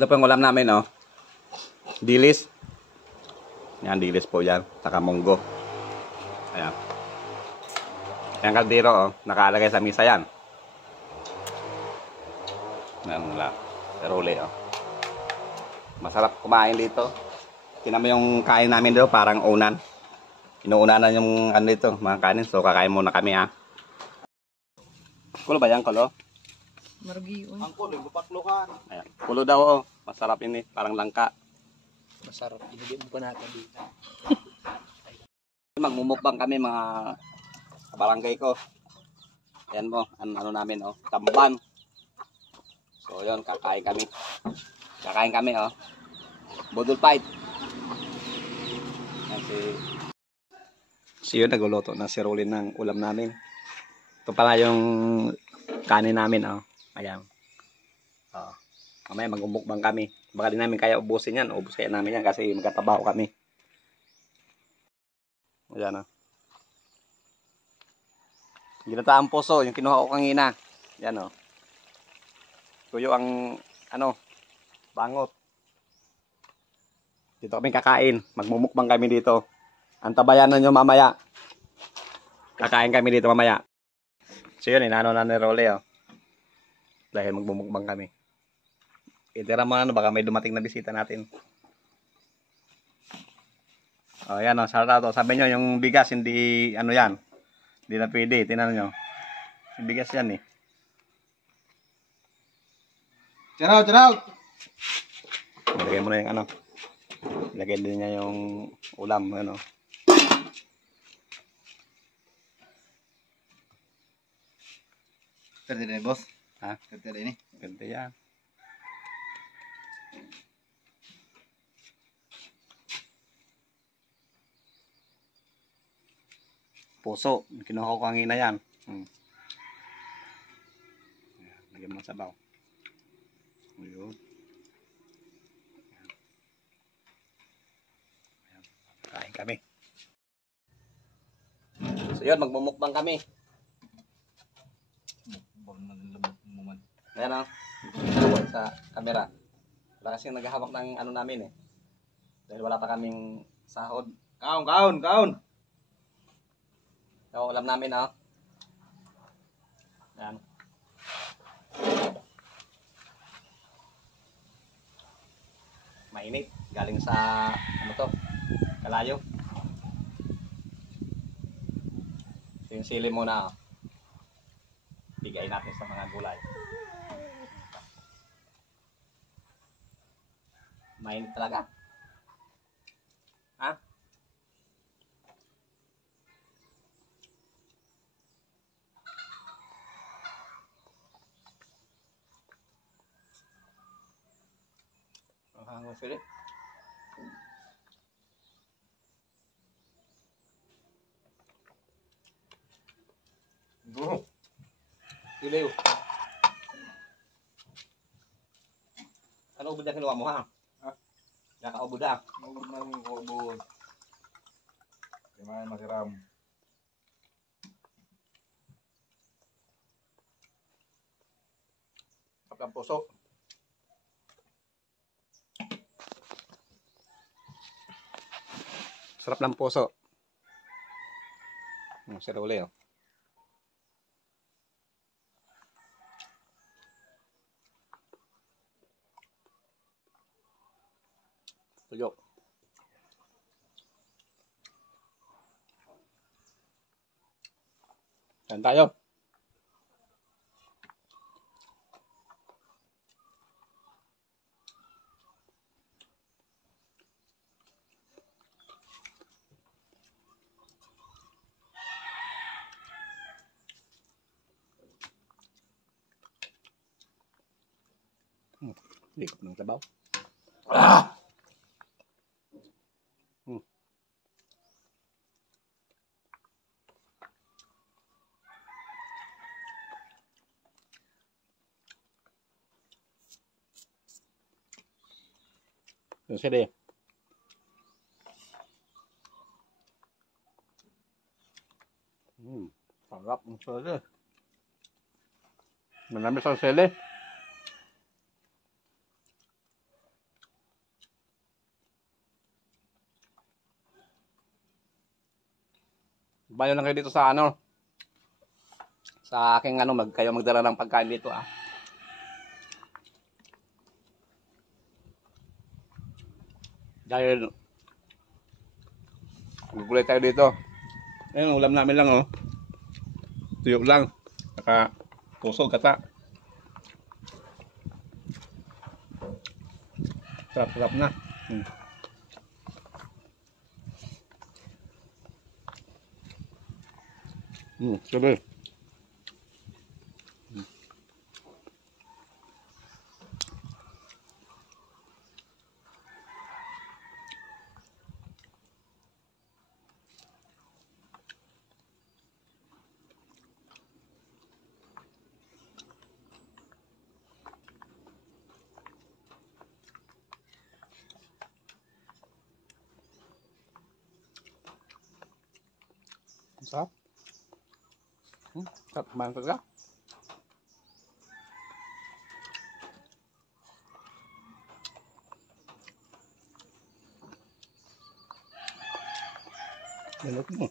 Ito po yung ulam namin, oh. Dilis. Yan, dilis po yan. Saka munggo. Ayan. Yung kaldero, oh. Nakaalagay sa misa yan. Ayan, wala. Pero uli, oh. Masarap kumain dito. Tingnan mo yung kain namin dito, parang unan. Inuunanan yung ano dito, mga kanin. So, kakain muna kami, ha. Kulo ba yan, kulo? Margiyon. Ang kulo, bupaklukan. Ayan. Kulo daw, oh. Masarap yun, eh. Parang langka. Masarap. Inigit mo pa natin dito. Magmumukbang kami, mga kabarangay ko. Ayan mo, ano namin, oh. Tamban. So, yun, kakain kami. Kakain kami, oh. Budol fight. So, yun, naguluto na si Rolin ng ulam namin. Ito pala yung kanin namin, oh. Ayan. Oh. Mamaya magmumukbang kami. Baka din namin kaya ubusin yan. Ubus kaya namin yan kasi magkatabaho kami. Ayan, oh. Ginataang puso, yung kinuha ko kanina. Yan, oh. Tuyo ang, ano, bangot. Dito kami kakain. Magmumukbang kami dito. Antabayanan nyo mamaya. Kakain kami dito mamaya. So yun, inano na ni Rolly, oh. Dahil magmumukbang kami. Itira mo ano, baka may dumating na bisita natin. O, yan, oh, sarap to. Sabi nyo, yung bigas, hindi, ano yan. Hindi na pwede. Tinan nyo. Yung bigas yan, eh. Tiraw, tiraw! Lagay mo na yung ano. Lagay din niya yung ulam, ano. Pwede rin, boss. Ha? Pwede rin, eh. Ganda yan. Puso. Kinuha ko kanina yan. Lagyan mo sa sabaw. Ayun. Kain kami. So yun, magmumukbang kami. Ayan, oh. Sa camera. Wala kasing naghahawak ng ano namin, eh. Dahil wala pa kaming sahod. Kaon, kaon, kaon! So, ulam namin, oh. Ayan. Mainit. Galing sa, ano to, kalayo. So, yung sili muna, oh. Bigay natin sa mga gulay. Mainit talaga. Ha? Ang sili. Ilaw. Ano ubod na kinuha mo, ha? Ha? Nakaubod na. Mawag na yung kubo. Kaya masiram. Kapag puso. Sarap ng puso. Si Rolly, oh. Tuyo. Saan tayo? Likop ng sabaw. Ah! Yung sili. Sarap ng sili. Marami sa sili. Bayo lang kayo dito sa ano. Sa aking ano, kayo magdala ng pagkain dito ah. Dahil gugulay tayo dito. Ayun, ulam namin lang oh. Tuyo lang. Saka puso, gata. Sarap-sarap na. Sabi. Sarap. Sarap kumain talaga. Lalot mo.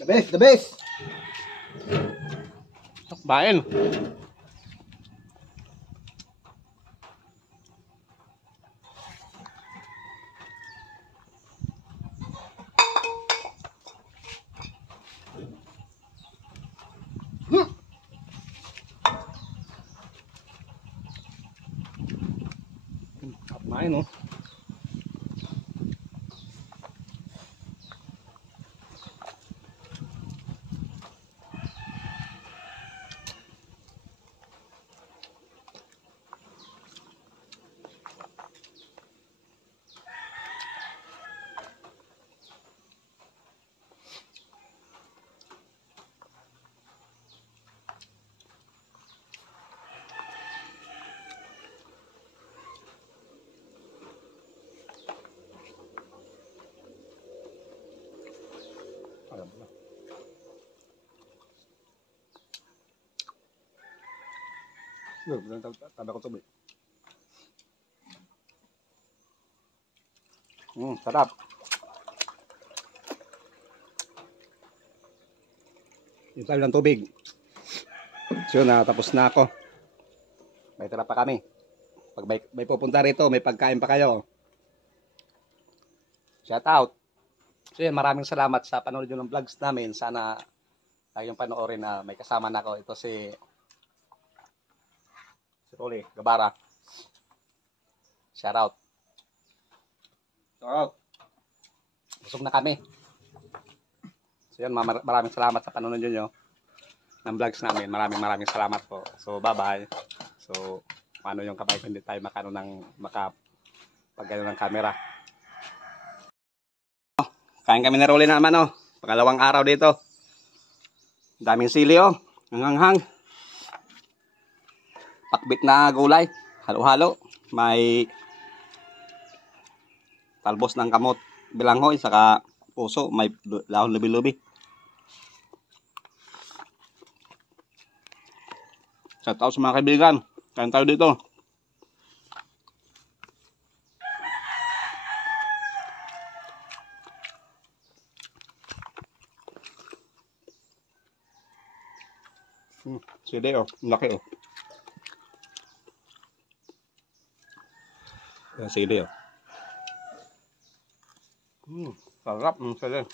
The best, the best. Bain. Main oh. Tabi ko tubig. Sarap. Yung tayo ng tubig. So, natapos na ako. May tira pa kami. Pag may pupunta rito, may pagkain pa kayo. Shout out. So, yun, maraming salamat sa panonood nyo ng vlogs namin. Sana tayong panoorin na may kasama na ako. Ito si Rolly Gabara. Shout out. Shout out. Busog na kami. So yun, maraming salamat sa panonood nyo ng vlogs namin. Maraming salamat po. So bye-bye. So paano yung kapay hindi tayo makano ng makapagano ng camera. Kain kami na Rolly naman oh. Pangalawang araw dito. Daming sili oh. Hanghang. Pakbit na gulay. Halo-halo. May talbos ng kamot bilanghoy saka puso, may dahon lubi-lubi. Shout out sa mga kaibigan. Kain tayo dito. Sili oh, laki oh. Sili oh. Sarap ng sili.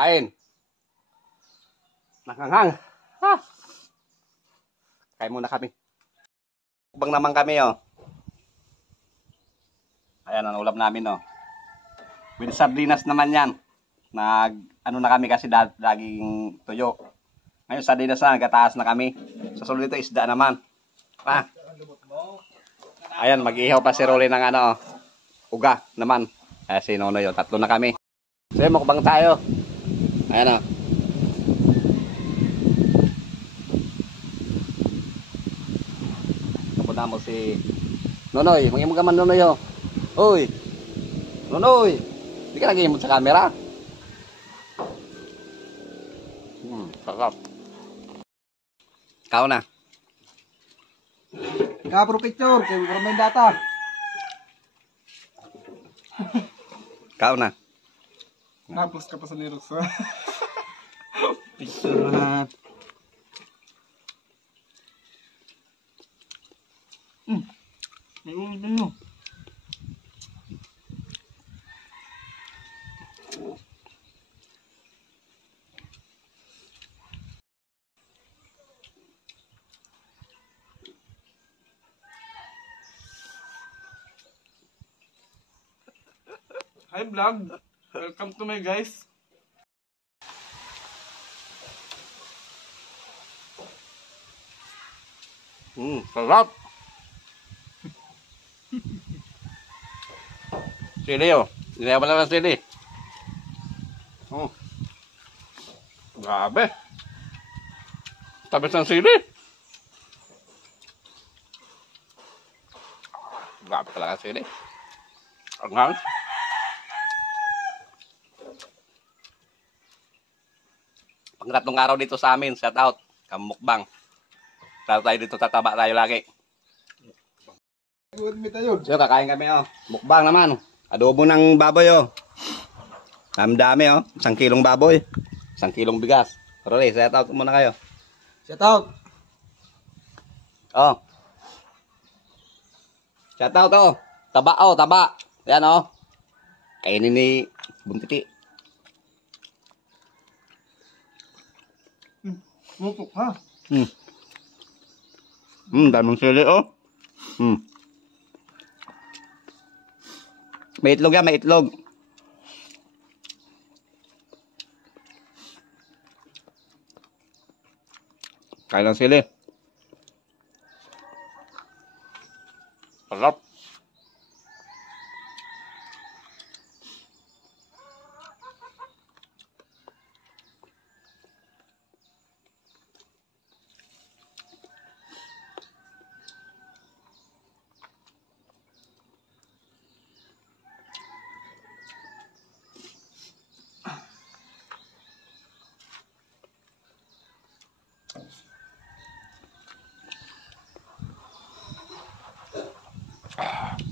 Kain. Nakangang. Ha! Kain muna kami. Bang naman kami, oh. Ayan, ang ulam namin, oh. With sardinas naman yan. Ano na kami kasi daging tuyo. Ngayon, sardinas na, nagataas na kami. Sa sunod dito, isda naman. Ah. Ayan, mag-ihaw pa si Rolly ng ano, uga naman. Kaya si Nono yun, 3 na kami. So, mukbang tayo. Ayan, oh. Kapuna mo si Nonoy. Mangimog ka man, Nonoy, oh. Uy! Nonoy! Hindi ka nag-iimod sa camera. Sarap. Ikaw na. Kapro picture, kay para may data. Ikaw na. Tapos ka pa sa lyrics, ha? Picture na. May ulo mo. Hi vlog, welcome to my guys. Sarap. Sili, oh. Dinayaw na ng sili. Grabe. Tabis ng sili. Grabe talaga ang sili. Anghang. Pangatlong araw dito sa amin, shout out, kamukbang. Tayo dito, tataba tayo lagi. So, kakain kami, oh. Mukbang naman. Adobo ng baboy, oh. Dami, oh. 1 kilong baboy. 1 kilong bigas. Rolly, shout out muna kayo. Shout out. Oh. Shout out, oh. Taba, oh, taba. Yan, oh. Kainin ni Buntiti. Mupok ha. Daming sili, oh. May itlog yan, may itlog. Kain ng sili. Sarap.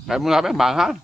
Kain mo na, mahal.